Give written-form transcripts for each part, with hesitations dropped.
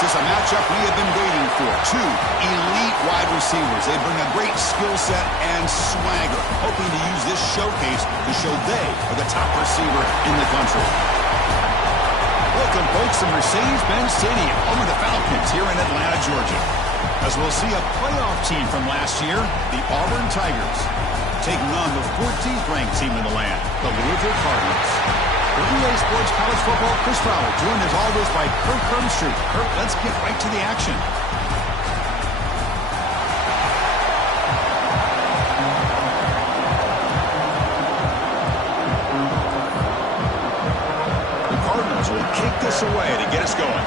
This is a matchup we have been waiting for. Two elite wide receivers. They bring a great skill set and swagger, hoping to use this showcase to show they are the top receiver in the country. Welcome, folks, to Mercedes-Benz Stadium, home of the Falcons here in Atlanta, Georgia. As we'll see a playoff team from last year, the Auburn Tigers, taking on the 14th ranked team in the land, the Louisville Cardinals. For EA Sports College Football, Chris Fowler, joined as always by Kirk Herbstreit. Kirk, let's get right to the action. The Cardinals will kick this away to get us going.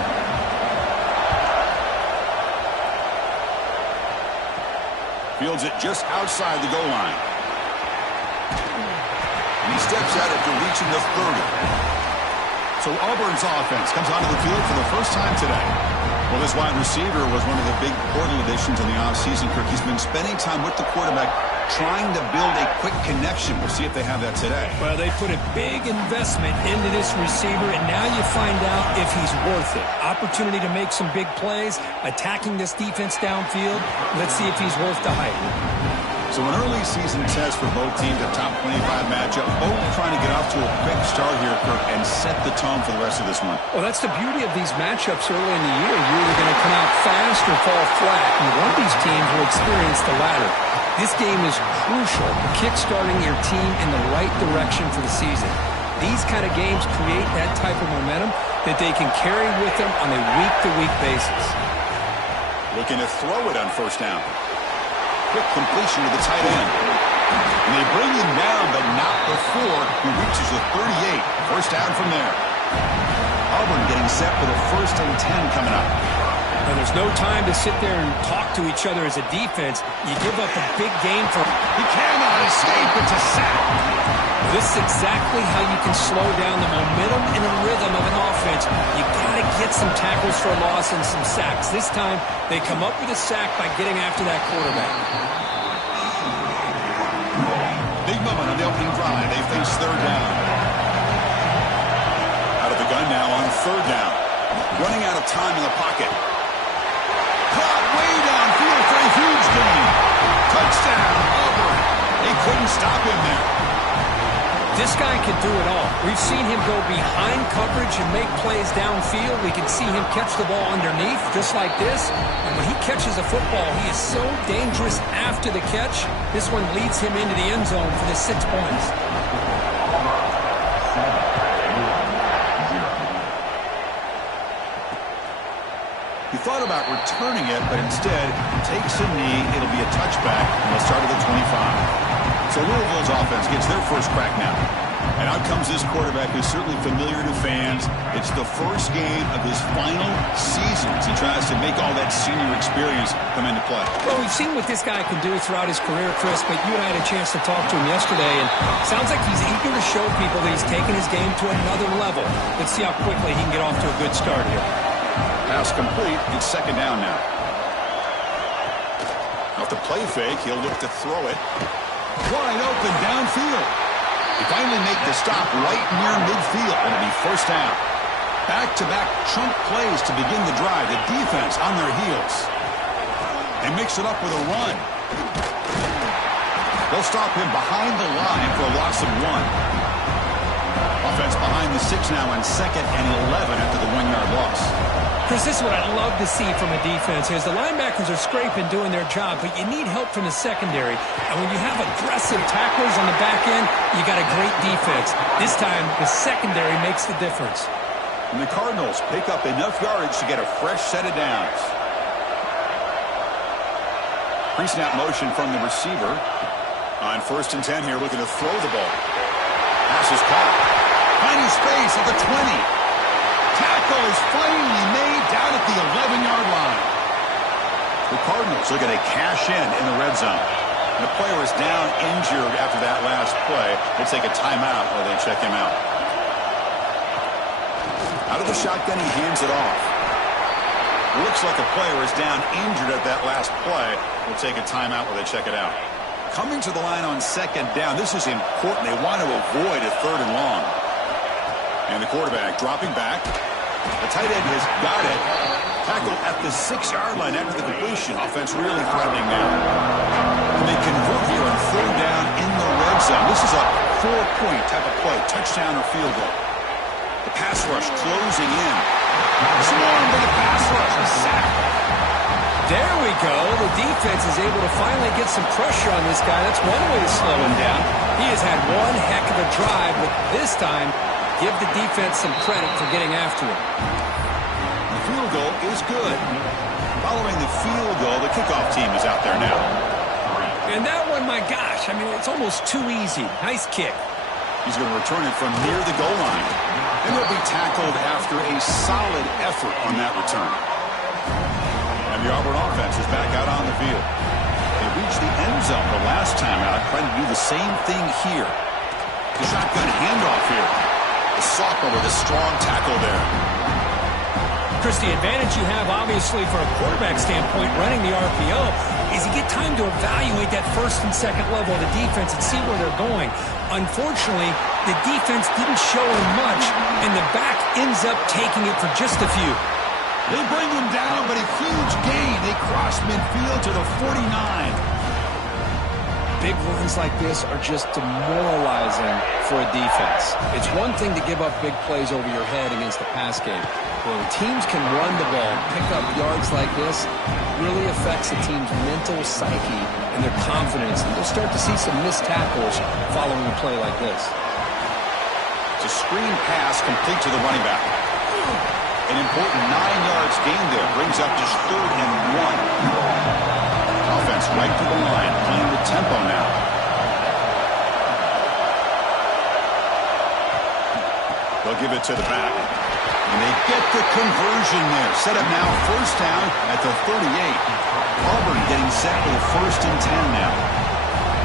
Fields it just outside the goal line. And he steps out after reaching the 30. So Auburn's offense comes onto the field for the first time today. Well, this wide receiver was one of the big portal additions in the offseason, Kirk. He's been spending time with the quarterback trying to build a quick connection. We'll see if they have that today. Well, they put a big investment into this receiver, and now you find out if he's worth it. Opportunity to make some big plays, attacking this defense downfield. Let's see if he's worth the hype. So an early season test for both teams, a top 25 matchup. Both trying to get off to a quick start here, Kirk, and set the tone for the rest of this one. Well, that's the beauty of these matchups early in the year. You're either going to come out fast or fall flat, and one of these teams will experience the latter. This game is crucial for kick-starting your team in the right direction for the season. These kind of games create that type of momentum that they can carry with them on a week-to-week basis. Looking to throw it on first down. Quick completion to the tight end. And they bring him down, but not before he reaches the 38. First down from there. Auburn getting set for the 1st and 10 coming up. And there's no time to sit there and talk to each other as a defense. You give up a big gain for... He cannot escape. It's a sack. This is exactly how you can slow down the momentum and the rhythm of an offense. You got to get some tackles for a loss and some sacks. This time, they come up with a sack by getting after that quarterback. Big moment on the opening drive. They face third down. Out of the gun now on third down. Running out of time in the pocket. Caught way downfield for a huge gain. Touchdown, Auburn. They couldn't stop him there. This guy can do it all. We've seen him go behind coverage and make plays downfield. We can see him catch the ball underneath, just like this. And when he catches a football, he is so dangerous after the catch. This one leads him into the end zone for the 6 points. He thought about returning it, but instead takes a knee. It'll be a touchback, and they'll start at the 25. So Louisville's offense gets their first crack now. And out comes this quarterback who's certainly familiar to fans. It's the first game of his final season as he tries to make all that senior experience come into play. Well, we've seen what this guy can do throughout his career, Chris, but you and I had a chance to talk to him yesterday, and it sounds like he's eager to show people that he's taken his game to another level. Let's see how quickly he can get off to a good start here. Pass complete. It's second down now. Off the play fake, he'll look to throw it. Wide open downfield. They finally make the stop right near midfield. It'll be first down. Back-to-back chunk plays to begin the drive. The defense on their heels. They mix it up with a run. They'll stop him behind the line for a loss of 1. Offense behind the 6 now on 2nd and 11 after the 1-yard loss. Chris, this is what I love to see from a defense is the linebackers are scraping, doing their job, but you need help from the secondary. And when you have aggressive tacklers on the back end, you got a great defense. This time, the secondary makes the difference. And the Cardinals pick up enough yardage to get a fresh set of downs. Pre-snap motion from the receiver. On 1st and 10 here, looking to throw the ball. Pass is caught. Finding space at the 20. Tackle is finally made down at the 11-yard line. The Cardinals are going to cash in the red zone. The player is down injured after that last play. They take a timeout while they check him out. Out of the shotgun, he hands it off. Looks like a player is down injured at that last play. We'll take a timeout while they check it out. Coming to the line on 2nd down. This is important. They want to avoid a 3rd and long. And the quarterback dropping back. The tight end has got it. Tackle at the 6-yard line after the completion. Offense really threatening now. And they convert here on 3rd down in the red zone. This is a 4-point type of play, touchdown or field goal. The pass rush closing in. Swarmed by the pass rush. A sack. There we go. The defense is able to finally get some pressure on this guy. That's one way to slow him down. He has had one heck of a drive, but this time, give the defense some credit for getting after him. The field goal is good. Following the field goal, the kickoff team is out there now. And that one, my gosh, I mean, it's almost too easy. Nice kick. He's going to return it from near the goal line. And he'll be tackled after a solid effort on that return. And the Auburn offense is back out on the field. They reached the end zone the last time out, trying to do the same thing here. The shotgun handoff here. The sophomore with a strong tackle there. Chris, the advantage you have, obviously, for a quarterback standpoint, running the RPO, is you get time to evaluate that first and second level of the defense and see where they're going. Unfortunately, the defense didn't show him much, and the back ends up taking it for just a few. They bring him down, but a huge gain. They cross midfield to the 49. Big runs like this are just demoralizing for a defense. It's one thing to give up big plays over your head against the pass game. When teams can run the ball, pick up yards like this, it really affects the team's mental psyche and their confidence. And you'll start to see some missed tackles following a play like this. It's a screen pass complete to the running back. An important 9 yards gain there brings up just 3rd and 1. Offense right to the line, playing with tempo now. They'll give it to the back. And they get the conversion there. Set up now 1st down at the 38. Auburn getting set for the 1st and 10 now.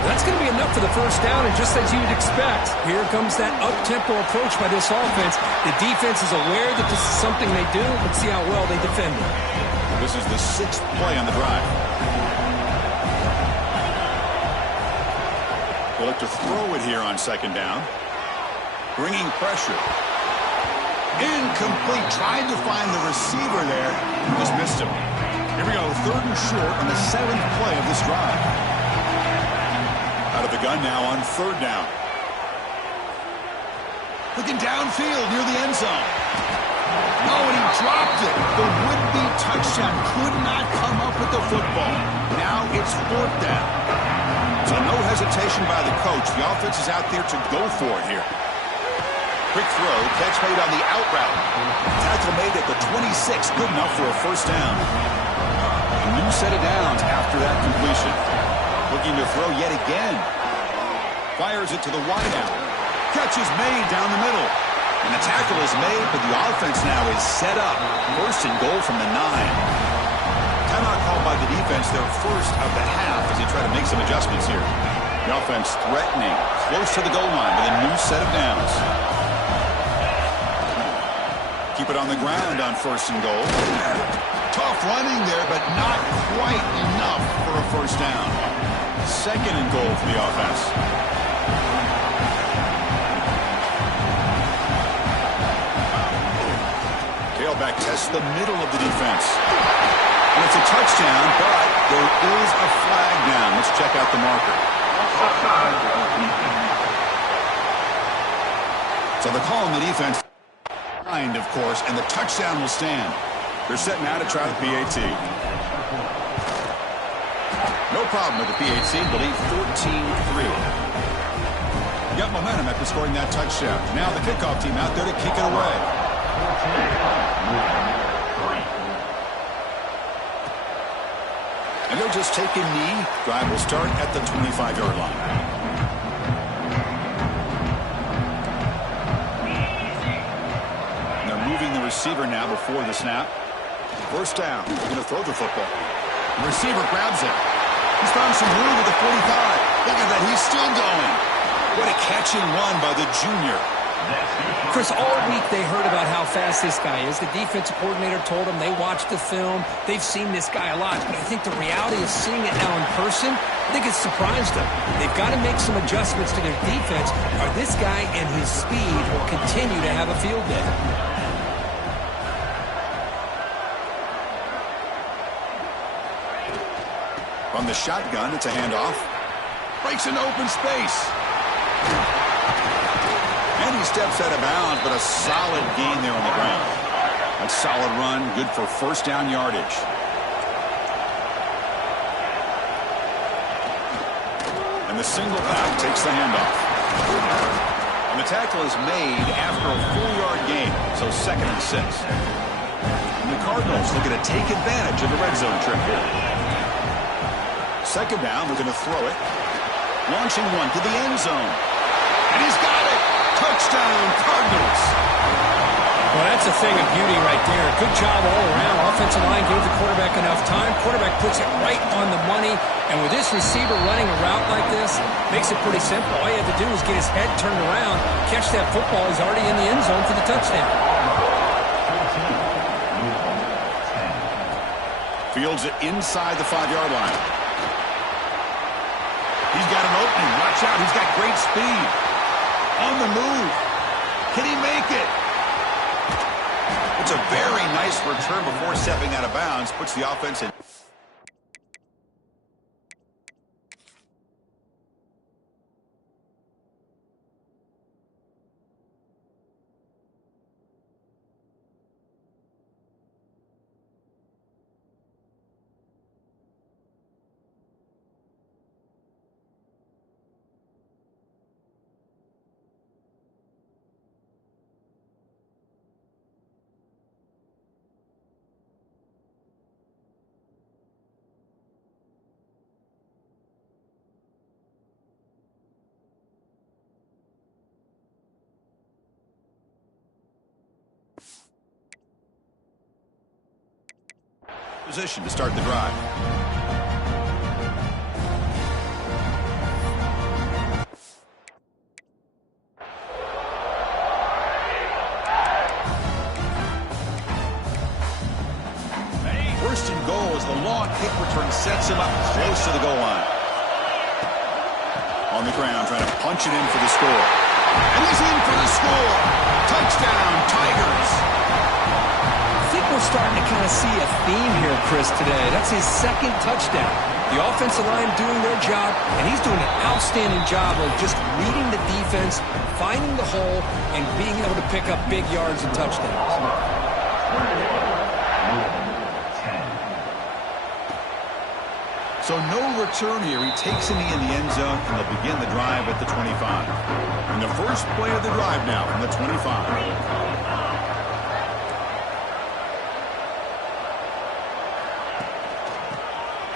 That's going to be enough for the 1st down, and just as you'd expect, here comes that up-tempo approach by this offense. The defense is aware that this is something they do. Let's see how well they defend it. This is the 6th play on the drive. They look to throw it here on 2nd down. Bringing pressure. Incomplete. Tried to find the receiver there. Just missed him. Here we go. 3rd and short on the 7th play of this drive. Out of the gun now on 3rd down. Looking downfield near the end zone. Oh, and he dropped it. The would-be touchdown could not come up with the football. Now it's 4th down. So no hesitation by the coach. The offense is out there to go for it here. Quick throw. Catch made on the out route. Tackle made at the 26. Good enough for a 1st down. A new set of downs after that completion. Looking to throw yet again. Fires it to the wideout. Catch is made down the middle. And the tackle is made, but the offense now is set up. 1st and goal from the 9. Timeout called by the defense, their 1st of the half as they try to make some adjustments here. The offense threatening, close to the goal line with a new set of downs. Keep it on the ground on 1st and goal. Tough running there, but not quite enough for a 1st down. 2nd and goal for the offense. Tailback tests the middle of the defense. And it's a touchdown, but there is a flag down. Let's check out the marker. So the call on the defense, of course, and the touchdown will stand. They're set now to try the PAT. No problem with the PAT, believe 14-3. Got momentum after scoring that touchdown. Now the kickoff team out there to kick it away. And they'll just take a knee. Drive will start at the 25-yard line. They're moving the receiver now before the snap. 1st down. They're going to throw the football. The receiver grabs it. He's found some room at the 45. Look at that. He's still going. What a catch and run by the junior. Chris, all week they heard about how fast this guy is. The defensive coordinator told them they watched the film. They've seen this guy a lot. But I think the reality of seeing it now in person, I think it's surprised them. They've got to make some adjustments to their defense, or this guy and his speed will continue to have a field day. From the shotgun, it's a handoff. Breaks into open space. And he steps out of bounds, but a solid gain there on the ground. A solid run, good for first down yardage. And the single back takes the handoff. And the tackle is made after a 4-yard gain, so 2nd and 6. And the Cardinals looking to take advantage of the red zone trip here. 2nd down, looking to throw it. Launching one to the end zone. And he's got it! Touchdown, Cardinals! Well, that's a thing of beauty right there. Good job all around. Offensive line gave the quarterback enough time. Quarterback puts it right on the money. And with this receiver running a route like this, makes it pretty simple. All you have to do is get his head turned around, catch that football. He's already in the end zone for the touchdown. Fields it inside the 5-yard line. He's got an opening. Watch out. He's got great speed. On the move. Can he make it? It's a very nice return before stepping out of bounds. Puts the offense in. Position to start the drive. First and goal as the long kick return sets him up close to the goal line. On the ground, trying to punch it in for the score. And he's in for the score. Touchdown, Tigers. I think we're starting to kind of see a theme here, Chris, today. That's his 2nd touchdown. The offensive line doing their job, and he's doing an outstanding job of just reading the defense, finding the hole, and being able to pick up big yards and touchdowns. So no return here. He takes it in the end zone, and they'll begin the drive at the 25. And the first play of the drive now from the 25.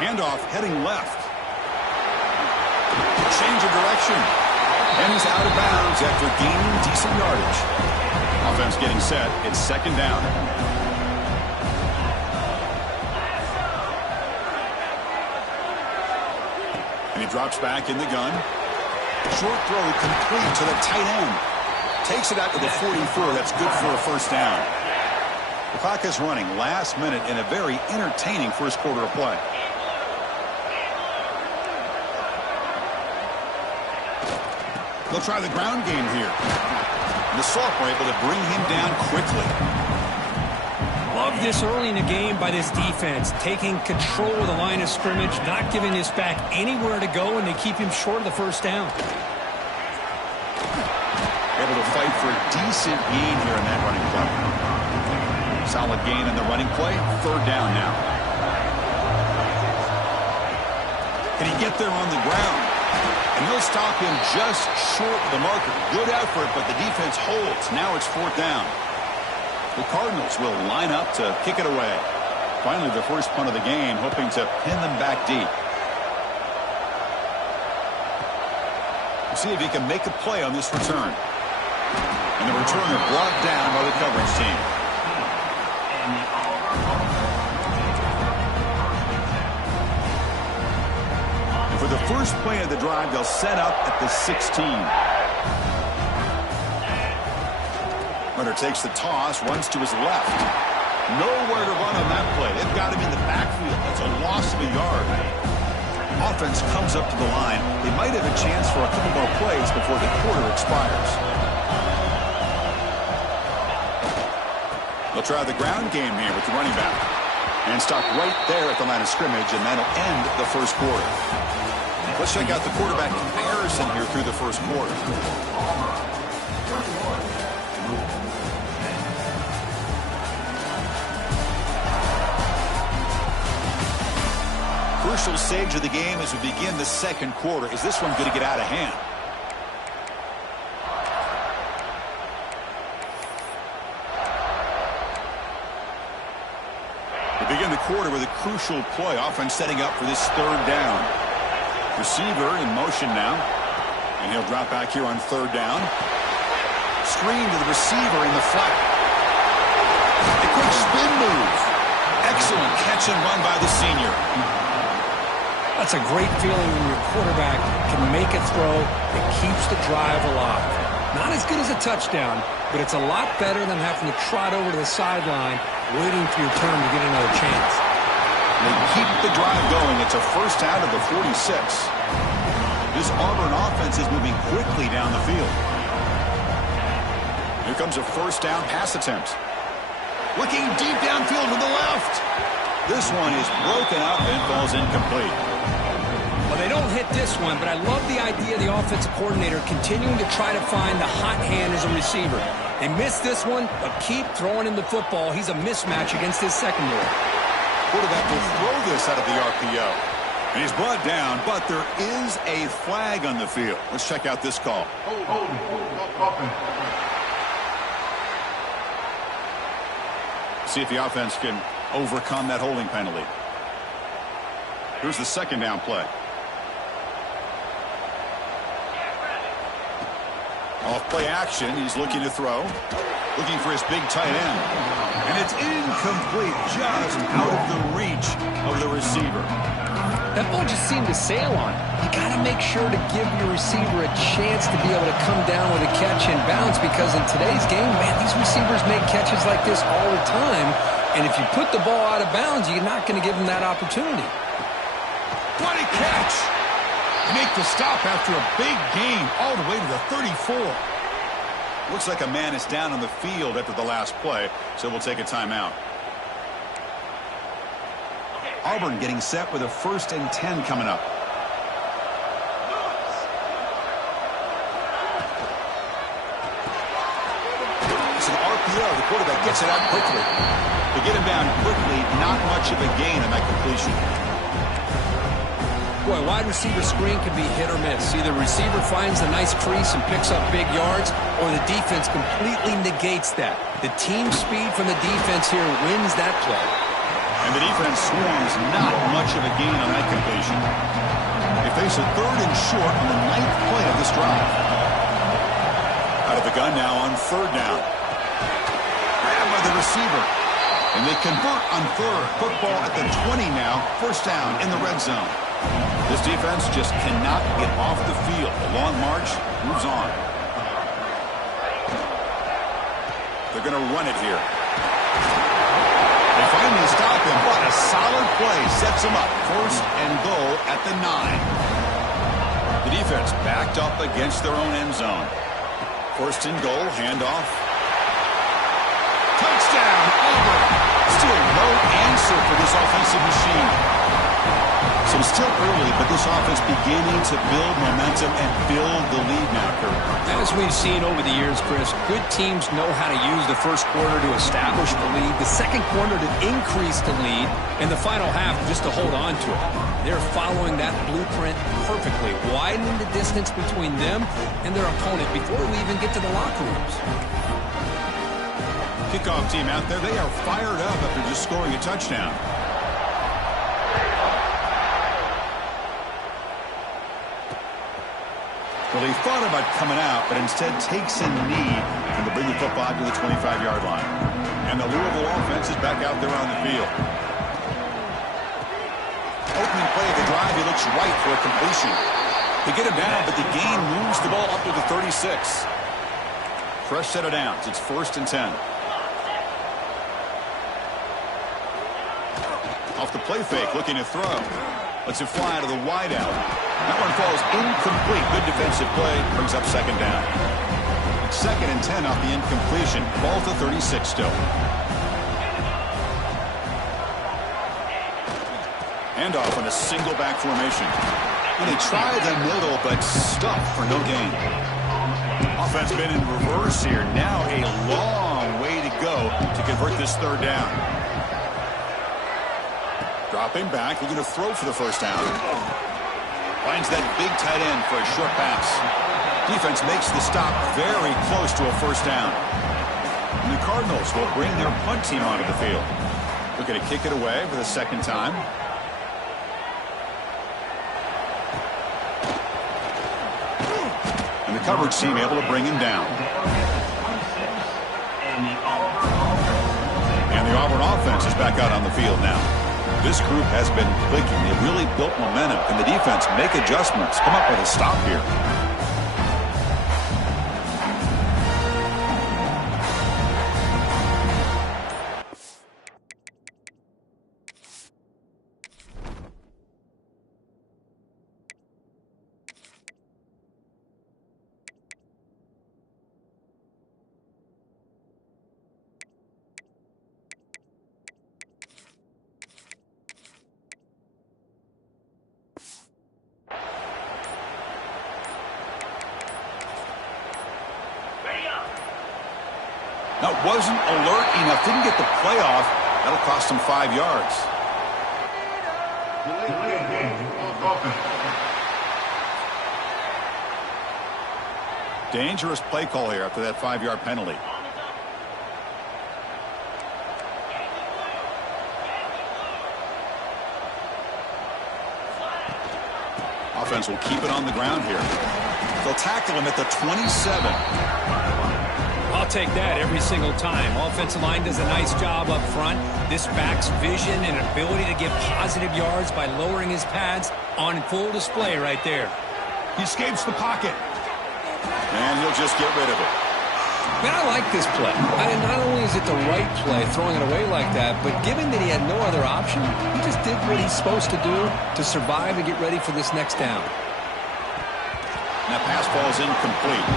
Handoff heading left. Change of direction. And he's out of bounds after gaining decent yardage. Offense getting set. It's 2nd down. And he drops back in the gun. Short throw complete to the tight end. Takes it out to the 44. That's good for a first down. The clock is running last minute in a very entertaining first quarter of play. They'll try the ground game here. And the Salt were able to bring him down quickly. Love this early in the game by this defense, taking control of the line of scrimmage, not giving this back anywhere to go, and they keep him short of the first down. Able to fight for a decent gain here in that running play. Solid gain in the running play. 3rd down now. Can he get there on the ground? And he'll stop him just short of the marker. Good effort, but the defense holds. Now it's 4th down. The Cardinals will line up to kick it away. Finally, the first punt of the game, hoping to pin them back deep. We'll see if he can make a play on this return. And the returner brought down by the coverage team. For the first play of the drive, they'll set up at the 16. Runner takes the toss, runs to his left. Nowhere to run on that play. They've got him in the backfield. That's a loss of a yard. Offense comes up to the line. They might have a chance for a couple more plays before the quarter expires. They'll try the ground game here with the running back. And stop right there at the line of scrimmage, and that'll end the first quarter. Let's check out the quarterback comparison here through the first quarter. Crucial stage of the game as we begin the second quarter. Is this one going to get out of hand? We begin the quarter with a crucial play. Offense setting up for this third down. Receiver in motion now. And he'll drop back here on third down. Screen to the receiver in the flat. A quick spin move. Excellent catch and run by the senior. That's a great feeling when your quarterback can make a throw that keeps the drive alive. Not as good as a touchdown, but it's a lot better than having to trot over to the sideline waiting for your turn to get another chance. They keep the drive going. It's a first out of the 46. This Auburn offense is moving quickly down the field. Here comes a first down pass attempt. Looking deep downfield to the left. This one is broken up and falls incomplete. Well, they don't hit this one, but I love the idea of the offensive coordinator continuing to try to find the hot hand as a receiver. They missed this one, but keep throwing him the football. He's a mismatch against his secondary. Quarterback will throw this out of the RPO. And he's brought down, but there is a flag on the field. Let's check out this call. See if the offense can overcome that holding penalty. Here's the second down play. Off play action, he's looking to throw. Looking for his big tight end. And it's incomplete, just out of the reach of the receiver. That ball just seemed to sail on. You got to make sure to give your receiver a chance to be able to come down with a catch and bounce, because in today's game, man, these receivers make catches like this all the time. And if you put the ball out of bounds, you're not going to give them that opportunity. What a catch! Make the stop after a big gain all the way to the 34. Looks like a man is down on the field after the last play, so we'll take a timeout. Auburn getting set with a 1st and 10 coming up. It's an RPO. The quarterback gets it out quickly. To get him down quickly, not much of a gain on that completion. Boy, wide receiver screen can be hit or miss. Either receiver finds a nice crease and picks up big yards, or the defense completely negates that. The team speed from the defense here wins that play. And the defense swarms, not much of a gain on that completion. They face a 3rd and short on the 9th play of this drive. Out of the gun now on 3rd down. Grabbed by the receiver. And they convert on 3rd. Football at the 20 now. 1st down in the red zone. This defense just cannot get off the field. The long march moves on. They're going to run it here. They finally stop him, but a solid play sets him up. 1st and goal at the 9. The defense backed up against their own end zone. 1st and goal, handoff. Touchdown, Auburn. Still no answer for this offensive machine. So it's still early, but this offense beginning to build momentum and build the lead now, Kurt. As we've seen over the years, Chris, good teams know how to use the first quarter to establish the lead, the second quarter to increase the lead, and the final half just to hold on to it. They're following that blueprint perfectly, widening the distance between them and their opponent before we even get to the locker rooms. Kickoff team out there, they are fired up after just scoring a touchdown. Well, he thought about coming out, but instead takes a knee and to bring the football to the 25-yard line. And the Louisville offense is back out there on the field. Opening play of the drive, he looks right for a completion. They get him down, but the gain moves the ball up to the 36. Fresh set of downs. It's 1st and 10. Off the play fake, looking to throw. Lets it fly out of the wideout. That one falls incomplete. Good defensive play. Brings up 2nd down. 2nd and 10 off the incompletion. Ball to 36 still. And off on a single back formation. And they try the middle, but stuck for no gain. Offense been in reverse here. Now a long way to go to convert this third down. Dropping back, looking to throw for the first down. Finds that big tight end for a short pass. Defense makes the stop very close to a first down. And the Cardinals will bring their punt team onto the field. Looking to kick it away for the second time. And the coverage team able to bring him down. And the Auburn offense is back out on the field now. This group has been clicking. They've really built momentum. Can the defense make adjustments? Come up with a stop here. Now, wasn't alert enough. Didn't get the play off. That'll cost him 5 yards. Dangerous play call here after that 5-yard penalty. Offense will keep it on the ground here. They'll tackle him at the 27. I'll take that every single time. Offensive line does a nice job up front. This back's vision and ability to get positive yards by lowering his pads on full display right there. He escapes the pocket. And he'll just get rid of it. Man, I like this play. Not only is it the right play, throwing it away like that, but given that he had no other option, he just did what he's supposed to do to survive and get ready for this next down. That pass falls incomplete.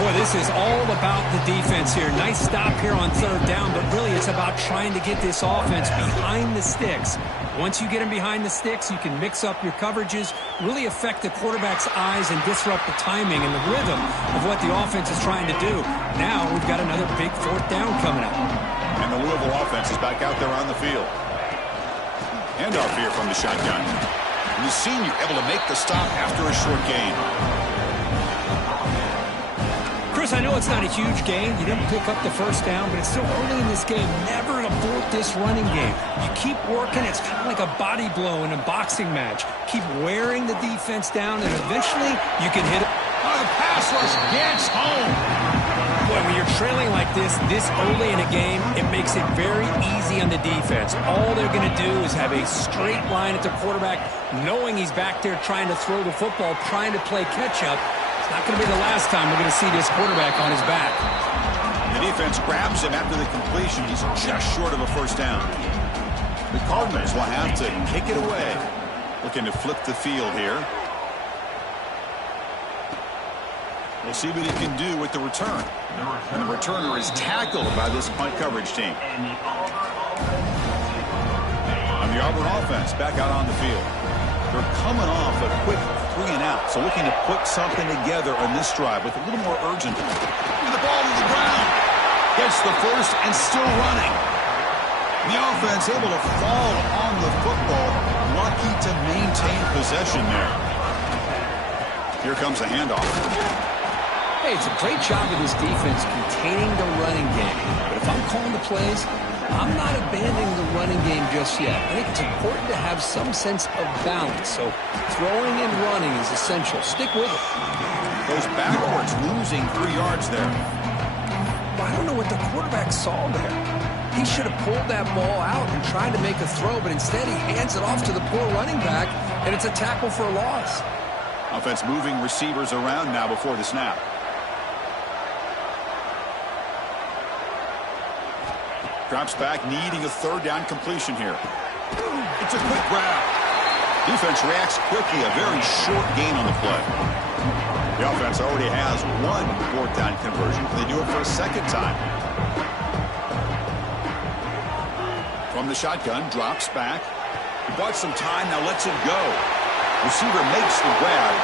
Boy, this is all about the defense here. Nice stop here on third down, but really it's about trying to get this offense behind the sticks. Once you get them behind the sticks, you can mix up your coverages, really affect the quarterback's eyes and disrupt the timing and the rhythm of what the offense is trying to do. Now we've got another big fourth down coming up. And the Louisville offense is back out there on the field. Handoff here from the shotgun. And the senior able to make the stop after a short gain. Chris, I know it's not a huge game. You didn't pick up the first down, but it's still early in this game. Never abort this running game. You keep working. It's kind of like a body blow in a boxing match. Keep wearing the defense down, and eventually you can hit it. Oh, the pass rush gets home. Boy, when you're trailing like this early in a game, it makes it very easy on the defense. All they're going to do is have a straight line at the quarterback, knowing he's back there trying to throw the football, trying to play catch-up. Not going to be the last time we're going to see this quarterback on his back. The defense grabs him after the completion. He's just short of a first down. The Cardinals will have to kick it away. Looking to flip the field here. We'll see what he can do with the return. And the returner is tackled by this punt coverage team. And the Auburn offense back out on the field. They're coming off a quick 3-and-out, so looking to put something together on this drive with a little more urgency. And the ball to the ground. Gets the first and still running. The offense able to fall on the football, lucky to maintain possession there. Here comes a handoff. Hey, it's a great job of this defense containing the running game. But if I'm calling the plays, I'm not abandoning the running game just yet. I think it's important to have some sense of balance. So throwing and running is essential. Stick with it. Goes backwards, losing 3 yards there. I don't know what the quarterback saw there. He should have pulled that ball out and tried to make a throw, but instead he hands it off to the poor running back, and it's a tackle for a loss. Offense moving receivers around now before the snap. Drops back, needing a third down completion here. It's a quick grab. Defense reacts quickly, a very short gain on the play. The offense already has one fourth down conversion. They do it for a second time. From the shotgun, drops back. He bought some time, now lets it go. Receiver makes the grab.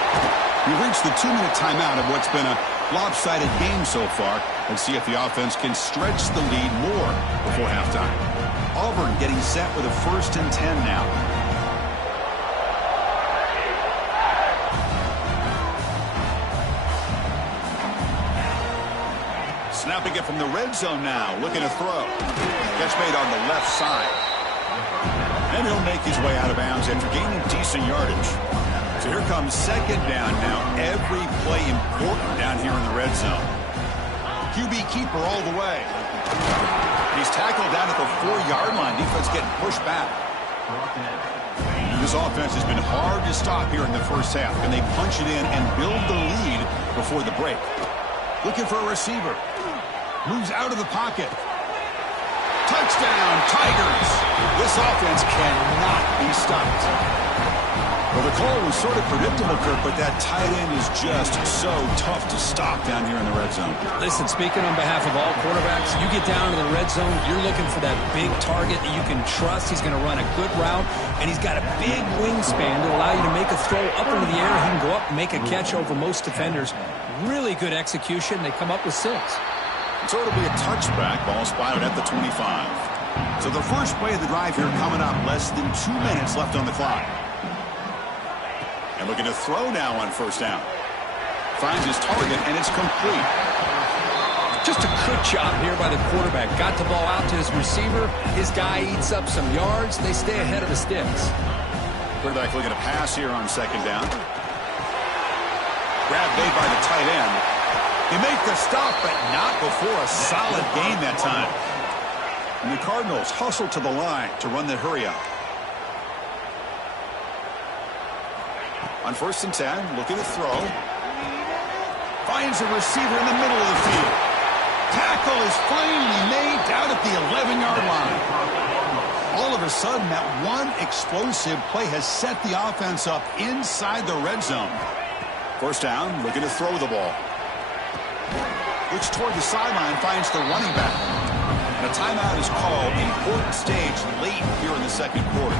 We've reached the 2-minute timeout of what's been a lopsided game so far. Let's see if the offense can stretch the lead more before halftime. Auburn getting set with a 1st and 10 now. Snapping it from the red zone now, looking to throw. Catch made on the left side. And he'll make his way out of bounds after gaining decent yardage. So here comes 2nd down now. Every play important down here in the red zone. QB keeper all the way. He's tackled down at the 4-yard line. Defense getting pushed back. This offense has been hard to stop here in the first half. Can they punch it in and build the lead before the break? Looking for a receiver. Moves out of the pocket. Touchdown, Tigers. This offense cannot be stopped. Well, the call was sort of predictable, Kirk, but that tight end is just so tough to stop down here in the red zone. Listen, speaking on behalf of all quarterbacks, you get down to the red zone, you're looking for that big target that you can trust. He's going to run a good route, and he's got a big wingspan to allow you to make a throw up into the air. He can go up and make a catch over most defenders. Really good execution. They come up with 6. So it'll be a touchback. Ball spotted at the 25. So the first play of the drive here coming up. Less than 2 minutes left on the clock. And looking to throw now on 1st down. Finds his target, and it's complete. Just a good job here by the quarterback. Got the ball out to his receiver. His guy eats up some yards. They stay ahead of the sticks. Quarterback looking to pass here on 2nd down. Grab made by the tight end. They make the stop, but not before a solid gain that time. And the Cardinals hustle to the line to run the hurry up. On 1st and 10, looking to throw. Finds a receiver in the middle of the field. Tackle is finally made down at the 11-yard line. All of a sudden, that one explosive play has set the offense up inside the red zone. 1st down, looking to throw the ball. Looks toward the sideline, finds the running back. And a timeout is called. Important stage late here in the 2nd quarter.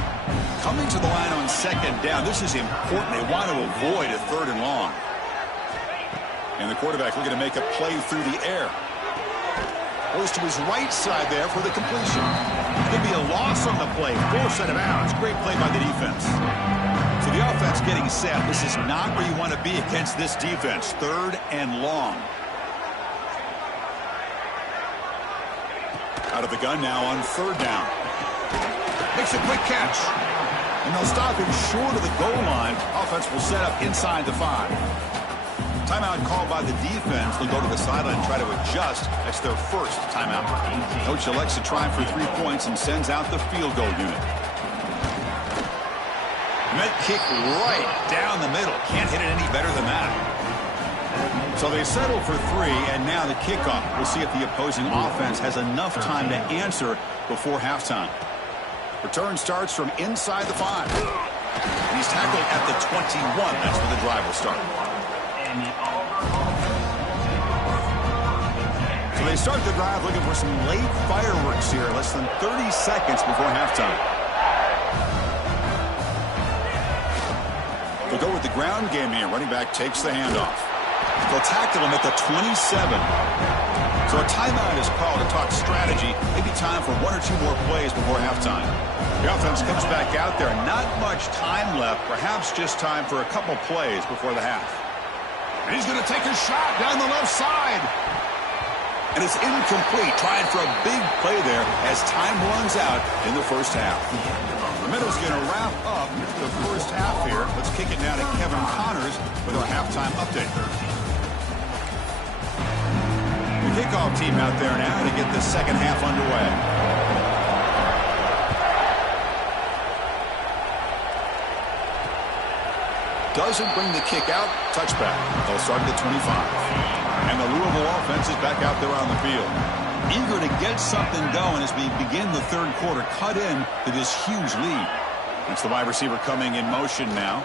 Coming to the line on 2nd down. This is important. They want to avoid a 3rd and long. And the quarterback looking to make a play through the air. Goes to his right side there for the completion. Could be a loss on the play. Forced out of bounds. Great play by the defense. So the offense getting set. This is not where you want to be against this defense. 3rd and long. Out of the gun now on 3rd down. Makes a quick catch. And they'll stop him short of the goal line. Offense will set up inside the 5. Timeout called by the defense. They'll go to the sideline and try to adjust. That's their 1st timeout. Coach elects to try for 3 points and sends out the field goal unit. Met kick right down the middle. Can't hit it any better than that. So they settle for 3, and now the kickoff. We'll see if the opposing offense has enough time to answer before halftime. Return starts from inside the 5. And he's tackled at the 21. That's where the drive will start. So they start the drive looking for some late fireworks here. Less than 30 seconds before halftime. They'll go with the ground game here. Running back takes the handoff. They'll tackle him at the 27. So a timeout is called to talk strategy. Maybe time for 1 or 2 more plays before halftime. The offense comes back out there. Not much time left. Perhaps just time for a couple plays before the half. And he's going to take a shot down the left side. And it's incomplete. Trying for a big play there as time runs out in the first half. The middle's going to wrap up the first half here. Let's kick it now to Kevin Connors with our halftime update. The kickoff team out there now to get the second half underway. Doesn't bring the kick out. Touchback. They'll start at the 25. And the Louisville offense is back out there on the field. Eager to get something going as we begin the 3rd quarter. Cut in to this huge lead. It's the wide receiver coming in motion now.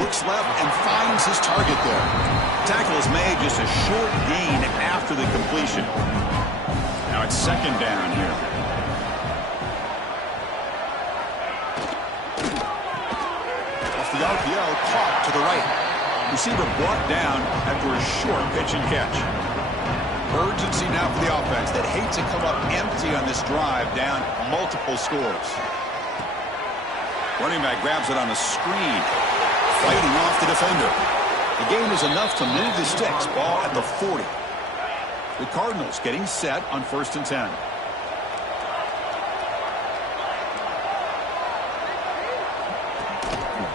Looks left and finds his target there. Tackle is made, just a short gain after the completion. Now it's 2nd down here. RPO caught to the right. Receiver brought down after a short pitch and catch. Urgency now for the offense that hate to come up empty on this drive, down multiple scores. Running back grabs it on a screen, fighting off the defender. The game is enough to move the sticks. Ball at the 40. The Cardinals getting set on 1st and 10.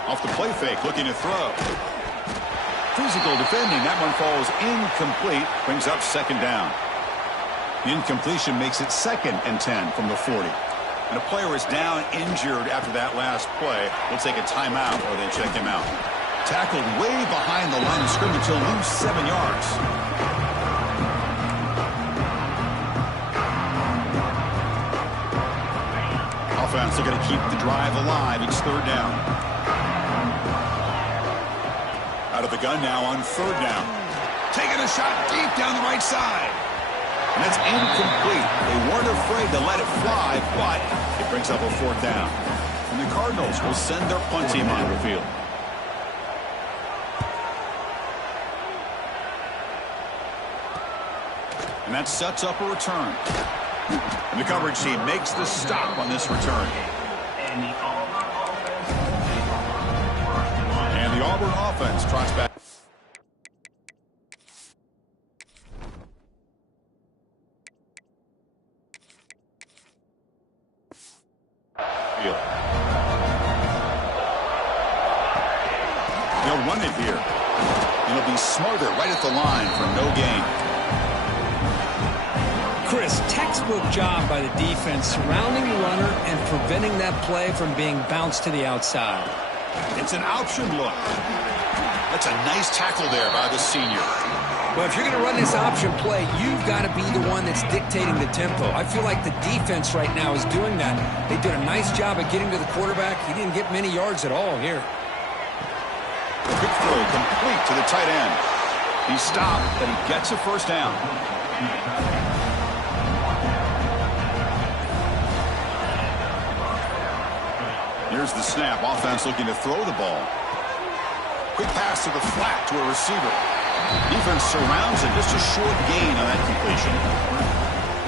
Off the play fake, looking to throw. Physical defending. That one falls incomplete. Brings up 2nd down. The incompletion makes it 2nd and 10 from the 40. And a player is down injured after that last play. We'll take a timeout or they check him out. Tackled way behind the line of scrimmage. He'll lose 7 yards. Offense looking to keep the drive alive. It's 3rd down. Out of the gun now on 3rd down. Taking a shot deep down the right side. And that's incomplete. They weren't afraid to let it fly, but it brings up a 4th down. And the Cardinals will send their punt team on the field. And that sets up a return. And the coverage team makes the stop on this return. And the Auburn offense trots back. They'll run it here. It'll be smarter right at the line for no gain. Chris, textbook job by the defense surrounding the runner and preventing that play from being bounced to the outside. It's an option look. That's a nice tackle there by the senior. Well, if you're going to run this option play, you've got to be the one that's dictating the tempo. I feel like the defense right now is doing that. They did a nice job of getting to the quarterback. He didn't get many yards at all here. Quick throw complete to the tight end. He stopped, but he gets a 1st down. Here's the snap. Offense looking to throw the ball. Quick pass to the flat to a receiver. Defense surrounds it. Just a short gain on that completion.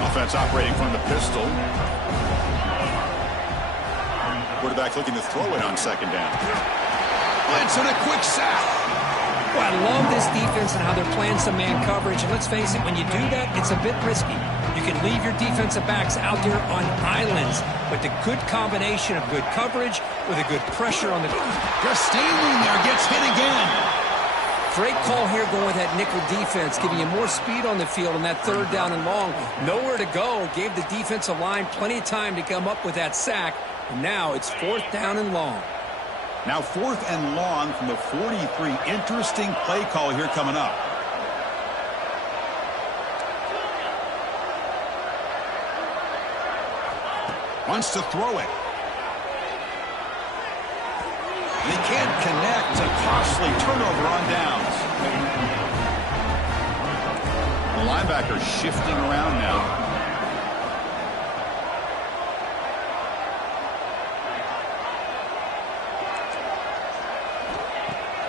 Offense operating from the pistol. Quarterback looking to throw it on 2nd down. Blitz and a quick sack. Well, I love this defense and how they're playing some man coverage. And let's face it, when you do that, it's a bit risky. You can leave your defensive backs out there on islands, but the good combination of good coverage with a good pressure on the... Just standing there, gets hit again. Great call here going with that nickel defense, giving you more speed on the field on that 3rd down and long. Nowhere to go. Gave the defensive line plenty of time to come up with that sack. And now it's 4th down and long. Now 4th and long from the 43. Interesting play call here coming up. Wants to throw it. They can't connect. A costly turnover on downs. The linebacker shifting around now.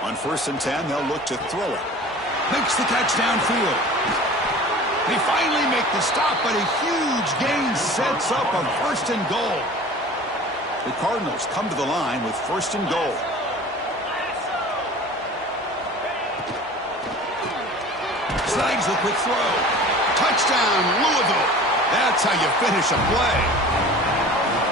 On 1st and 10, they'll look to throw it. Makes the catch downfield. They finally make the stop, but a huge gain sets up a 1st and goal. The Cardinals come to the line with 1st and goal. Snags the quick throw. Touchdown, Louisville. That's how you finish a play.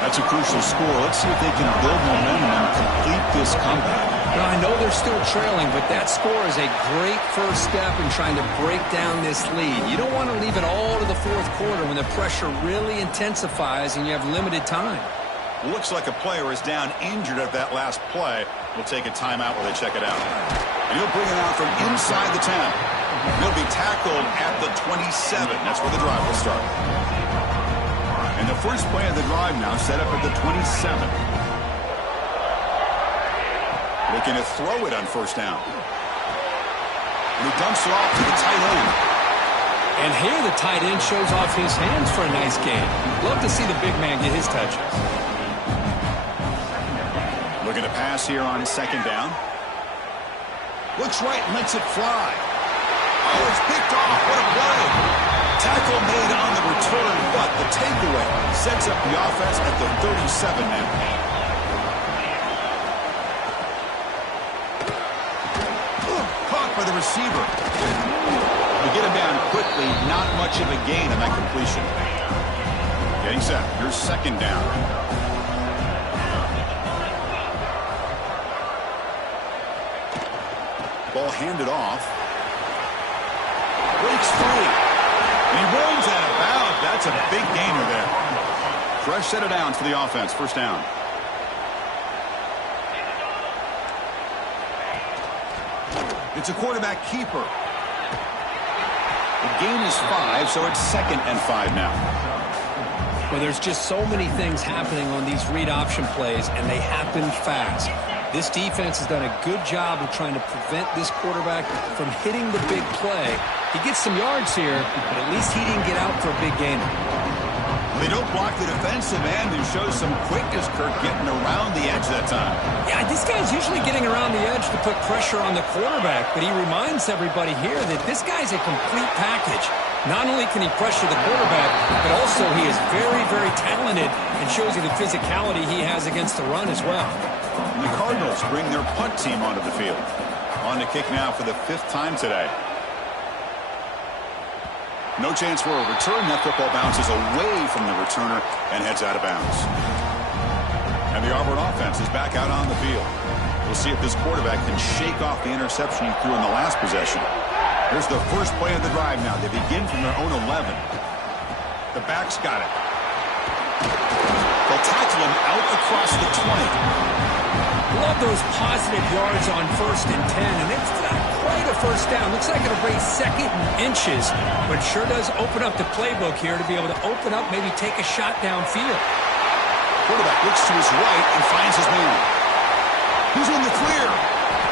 That's a crucial score. Let's see if they can build momentum and complete this comeback. Now, I know they're still trailing, but that score is a great first step in trying to break down this lead. You don't want to leave it all to the 4th quarter when the pressure really intensifies and you have limited time. Looks like a player is down injured at that last play. We'll take a timeout while they check it out. And he'll bring it out from inside the 10. He'll be tackled at the 27. That's where the drive will start. And the first play of the drive now set up at the 27. Looking to throw it on 1st down. And he dumps it off to the tight end. And here the tight end shows off his hands for a nice gain. Love to see the big man get his touches. Looking to pass here on second down. Looks right and lets it fly. Oh, it's picked off. What a play. Tackle made on the return, but the takeaway sets up the offense at the 37 now. Caught by the receiver. We get him down quickly. Not much of a gain on that completion. Getting set. Here's second down. Ball handed off. Breaks free. And he rolls out of bounds. That's a big gainer there. Fresh set of downs for the offense. First down. It's a quarterback keeper. The gain is 5, so it's 2nd and 5 now. Well, there's just so many things happening on these read option plays, and they happen fast. This defense has done a good job of trying to prevent this quarterback from hitting the big play. He gets some yards here, but at least he didn't get out for a big gainer. They don't block the defensive end and show some quickness, Kirk, getting around the edge that time. Yeah, this guy's usually getting around the edge to put pressure on the quarterback, but he reminds everybody here that this guy's a complete package. Not only can he pressure the quarterback, but also he is very, very talented and shows you the physicality he has against the run as well. And the Cardinals bring their punt team onto the field. On to kick now for the 5th time today. No chance for a return. That football bounces away from the returner and heads out of bounds. And the Auburn offense is back out on the field. We'll see if this quarterback can shake off the interception he threw in the last possession. Here's the first play of the drive now. They begin from their own 11. The back's got it. They'll tackle him out across the 20. Love those positive yards on 1st and 10, and it's not quite a first down. Looks like it'll raise 2nd and inches, but sure does open up the playbook here to be able to open up, maybe take a shot downfield. Quarterback looks to his right and finds his man. He's in the clear.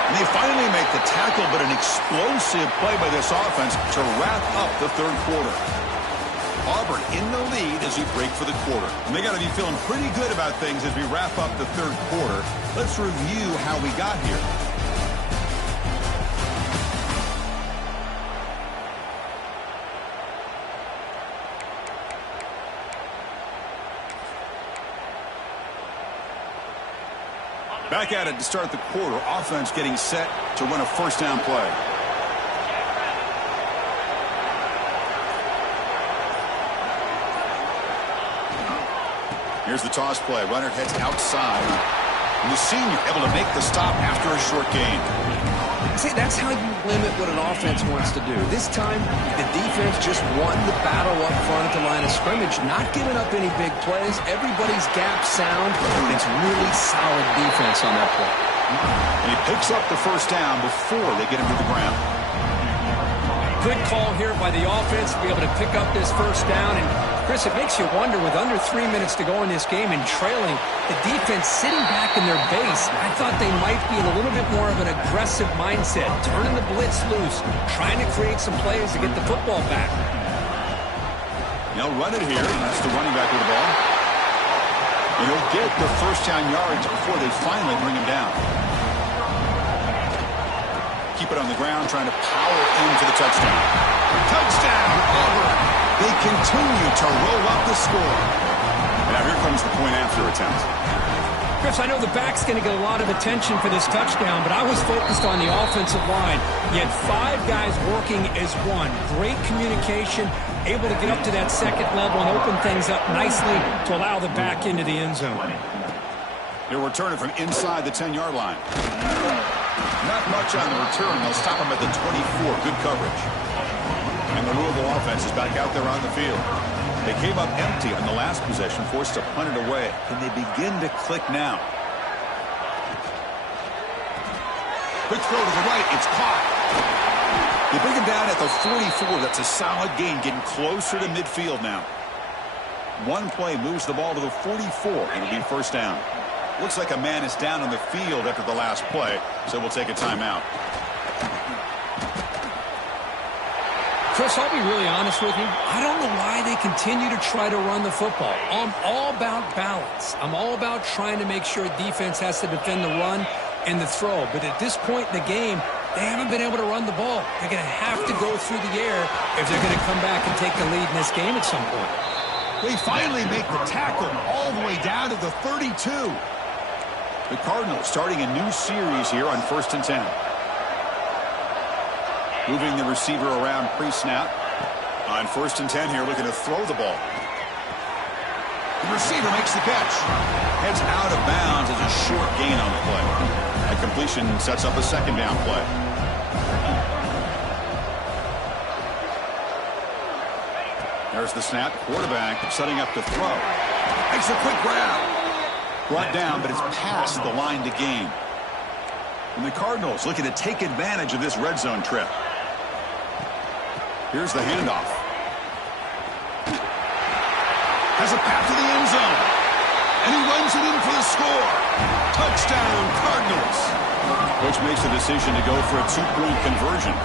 And they finally make the tackle, but an explosive play by this offense to wrap up the 3rd quarter. Auburn in the lead as we break for the quarter. And they got to be feeling pretty good about things as we wrap up the 3rd quarter. Let's review how we got here. Back at it to start the quarter. Offense getting set to run a first down play. Here's the toss play. Runner heads outside. And the senior able to make the stop after a short gain. See, that's how you limit what an offense wants to do. This time, the defense just won the battle up front at the line of scrimmage, not giving up any big plays. Everybody's gap sound. It's really solid defense on that play. And he picks up the first down before they get him to the ground. Good call here by the offense to be able to pick up this first down. And, Chris, it makes you wonder, with under 3 minutes to go in this game and trailing, the defense sitting back in their base. I thought they might be in a little bit more of an aggressive mindset, turning the blitz loose, trying to create some plays to get the football back. They'll run it here. That's the running back with the ball. And he'll get the first down yards before they finally bring him down. Keep it on the ground, trying to power into the touchdown. Touchdown, Auburn. They continue to roll up the score. Now here comes the point after attempt. Chris, I know the back's going to get a lot of attention for this touchdown, but I was focused on the offensive line. You had 5 guys working as one. Great communication, able to get up to that 2nd level and open things up nicely to allow the back into the end zone. He'll return it from inside the 10-yard line. Not much on the return. They'll stop him at the 24. Good coverage. And the Louisville offense is back out there on the field. They came up empty on the last possession, forced to punt it away. Can they begin to click now? Quick throw to the right. It's caught. They bring him down at the 44. That's a solid gain, getting closer to midfield now. One play moves the ball to the 44, and it'll be first down. Looks like a man is down on the field after the last play, so we'll take a timeout. Chris, I'll be really honest with you. I don't know why they continue to try to run the football. I'm all about balance. I'm all about trying to make sure defense has to defend the run and the throw. But at this point in the game, they haven't been able to run the ball. They're going to have to go through the air if they're going to come back and take the lead in this game at some point. They finally make the tackle all the way down to the 32. The Cardinals starting a new series here on 1st and 10. Moving the receiver around pre-snap. On 1st and 10 here, looking to throw the ball. The receiver makes the catch. Heads out of bounds as a short gain on the play. That completion sets up a 2nd down play. There's the snap. Quarterback setting up to throw. Makes a quick grab. Brought down, but it's past the line to gain. And the Cardinals looking to take advantage of this red zone trip. Here's the handoff. Has a path to the end zone. And he runs it in for the score. Touchdown, Cardinals. Coach makes the decision to go for a 2-point conversion.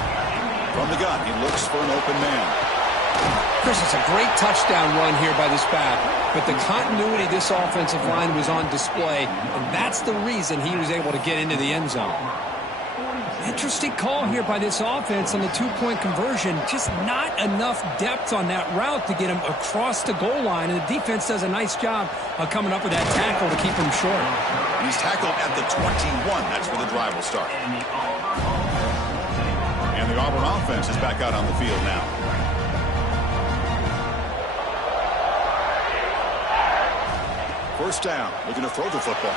From the gun, he looks for an open man. Chris, it's a great touchdown run here by this back, but the continuity of this offensive line was on display, and that's the reason he was able to get into the end zone. Interesting call here by this offense on the 2-point conversion. Just not enough depth on that route to get him across the goal line, and the defense does a nice job of coming up with that tackle to keep him short. And he's tackled at the 21. That's where the drive will start. And the Auburn offense is back out on the field now. First down, looking to throw the football.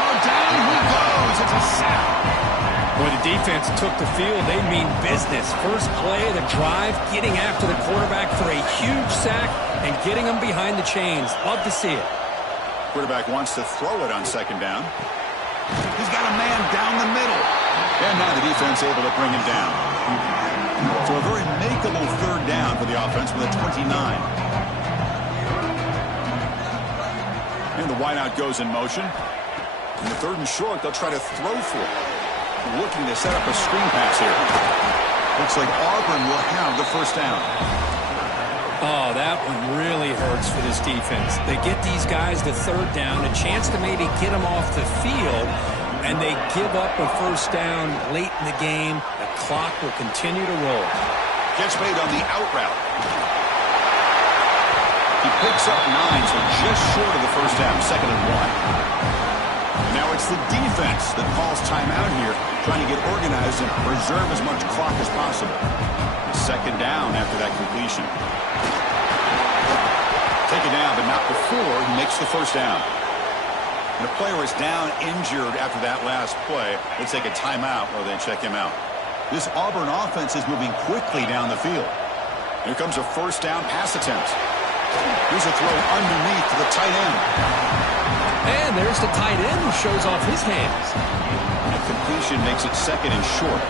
Oh, down he goes. It's a sack. Boy, the defense took the field. They mean business. First play of the drive, getting after the quarterback for a huge sack and getting him behind the chains. Love to see it. Quarterback wants to throw it on 2nd down. He's got a man down the middle. And now the defense able to bring him down. So a very makeable 3rd down for the offense with a 29. And the wideout goes in motion. In the 3rd and short, they'll try to throw for it. Looking to set up a screen pass here. Looks like Auburn will have the 1st down. Oh, that one really hurts for this defense. They get these guys to 3rd down, a chance to maybe get them off the field, and they give up a 1st down late in the game. The clock will continue to roll. Gets made on the out route. He picks up 9, so just short of the 1st down, 2nd and 1. Now it's the defense that calls timeout here, trying to get organized and preserve as much clock as possible. 2nd down after that completion. Taken down, but not before he makes the 1st down. And the player is down injured after that last play. They'll take a timeout or they check him out. This Auburn offense is moving quickly down the field. Here comes a 1st down pass attempt. Here's a throw underneath to the tight end. And there's the tight end who shows off his hands. That completion makes it 2nd and short.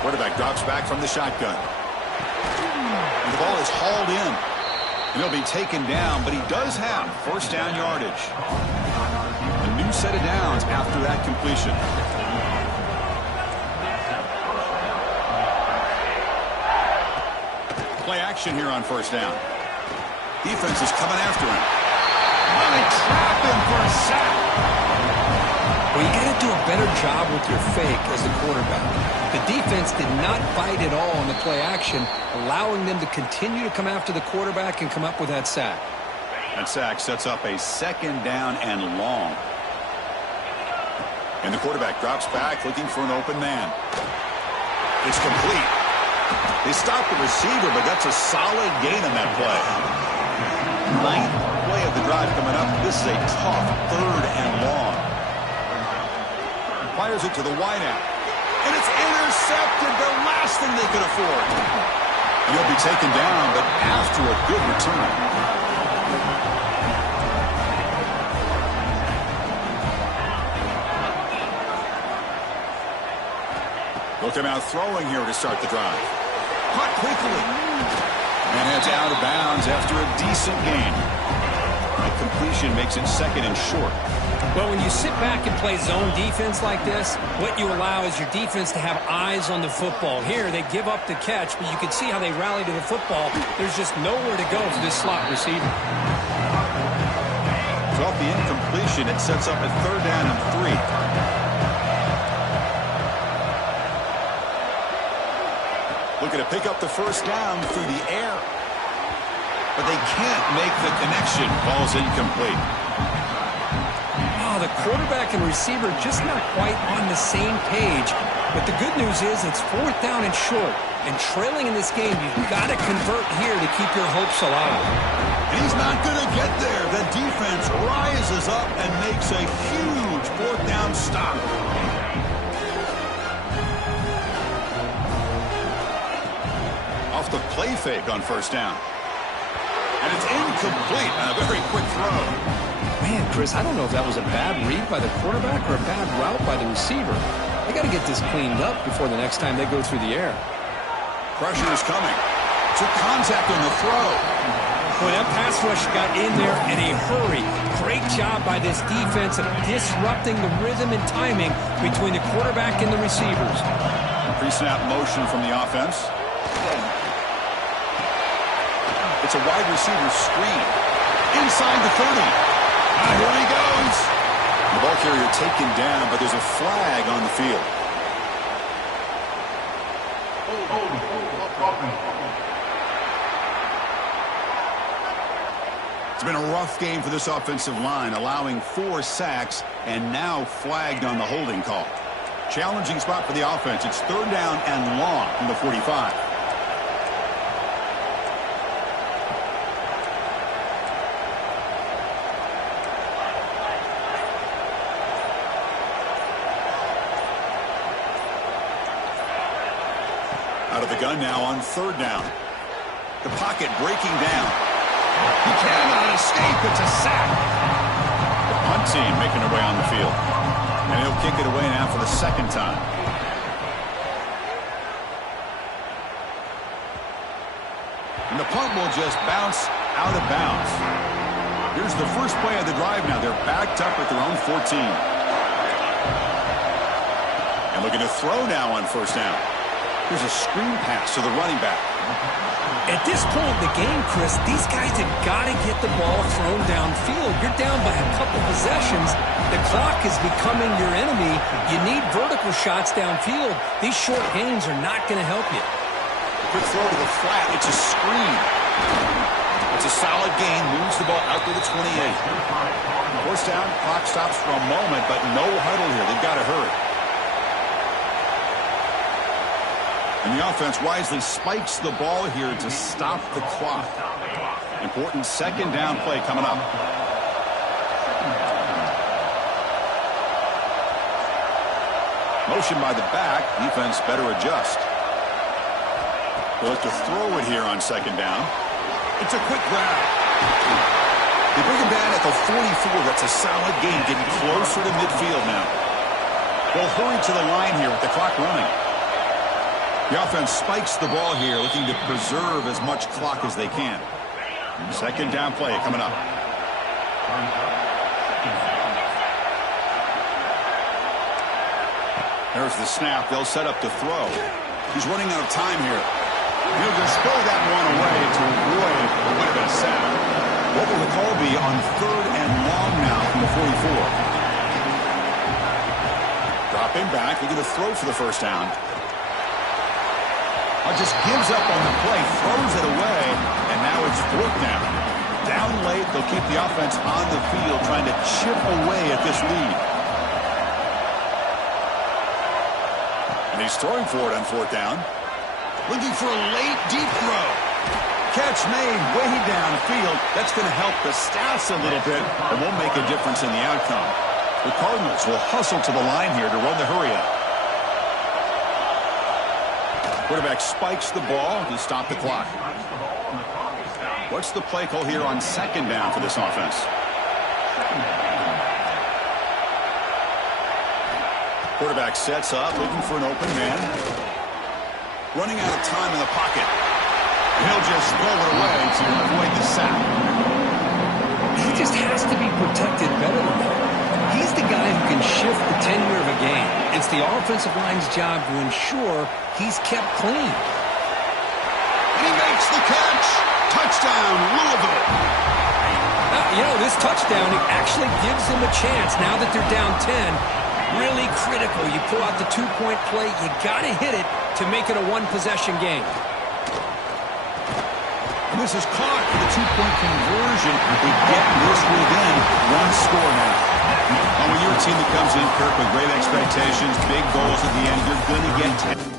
Quarterback drops back from the shotgun. And the ball is hauled in. And he'll be taken down, but he does have 1st down yardage. A new set of downs after that completion. Play action here on 1st down. Defense is coming after him. Oh, they trap him for a sack. Well, you got to do a better job with your fake as the quarterback. The defense did not bite at all on the play action, allowing them to continue to come after the quarterback and come up with that sack. That sack sets up a 2nd down and long. And the quarterback drops back looking for an open man. It's complete. They stop the receiver, but that's a solid gain on that play. 9th play of the drive coming up. This is a tough 3rd and long. Fires it to the wideout. And it's intercepted, the last thing they could afford. And he'll be taken down, but after a good return. They'll come out throwing here to start the drive. Caught quickly. And heads out of bounds after a decent gain. That completion makes it 2nd and short. Well, when you sit back and play zone defense like this, what you allow is your defense to have eyes on the football. Here, they give up the catch, but you can see how they rally to the football. There's just nowhere to go for this slot receiver. So off the incompletion, it sets up a 3rd down and 3. Looking to pick up the 1st down through the air. But they can't make the connection. Ball's incomplete. Oh, the quarterback and receiver just not quite on the same page. But the good news is it's 4th down and short. And trailing in this game, you've got to convert here to keep your hopes alive. And he's not going to get there. The defense rises up and makes a huge 4th down stop. Off the play fake on 1st down. And it's incomplete on a very quick throw. Man, Chris, I don't know if that was a bad read by the quarterback or a bad route by the receiver. They got to get this cleaned up before the next time they go through the air. Pressure is coming. Took contact on the throw. Boy, that pass rush got in there in a hurry. Great job by this defense of disrupting the rhythm and timing between the quarterback and the receivers. Pre-snap motion from the offense. It's a wide receiver screen. Inside the 30. Here he goes. The ball carrier taken down, but there's a flag on the field. It's been a rough game for this offensive line, allowing 4 sacks and now flagged on the holding call. Challenging spot for the offense. It's 3rd down and long from the 45. Out of the gun now on 3rd down. The pocket breaking down. He cannot escape. It's a sack. The punt team making their way on the field. And he'll kick it away now for the 2nd time. And the punt will just bounce out of bounds. Here's the first play of the drive now. They're backed up at their own 14. And looking to throw now on 1st down. Here's a screen pass to the running back. At this point in the game, Chris, these guys have got to get the ball thrown downfield. You're down by a couple possessions. The clock is becoming your enemy. You need vertical shots downfield. These short gains are not going to help you. Quick throw to the flat. It's a screen. It's a solid gain. Moves the ball out to the 28. 1st down. Clock stops for a moment, but no huddle here. They've got to hurry. And the offense wisely spikes the ball here to stop the clock. Important 2nd down play coming up. Motion by the back. Defense better adjust. They'll have to throw it here on 2nd down. It's a quick grab. They bring him down at the 44. That's a solid gain, getting closer to midfield now. They'll hurry to the line here with the clock running. The offense spikes the ball here, looking to preserve as much clock as they can. 2nd down play coming up. There's the snap. They'll set up to throw. He's running out of time here. He'll just throw that one away to avoid what would have been a sack. What will the call be on 3rd and long now from the 44? Dropping back, looking to throw for the 1st down. Just gives up on the play, throws it away, and now it's 4th down. Down late, they'll keep the offense on the field, trying to chip away at this lead. And he's throwing for it on 4th down. Looking for a late deep throw. Catch made way downfield. That's going to help the stats a little bit. It won't make a difference in the outcome. The Cardinals will hustle to the line here to run the hurry up. Quarterback spikes the ball to stop the clock. What's the play call here on 2nd down for this offense? Quarterback sets up, looking for an open man. Running out of time in the pocket. He'll just throw it away to avoid the sack. He just has to be protected better than that. a guy who can shift the tenure of a game. It's the offensive line's job to ensure he's kept clean. He makes the catch. Touchdown, Louisville. This touchdown actually gives them a chance now that they're down 10. Really critical. You pull out the two-point play. You got to hit it to make it a one-possession game. And this is caught for the two-point conversion. They get this within one score now. And when you're a team that comes in, Kirk, with great expectations, big goals at the end, you're going to get 10.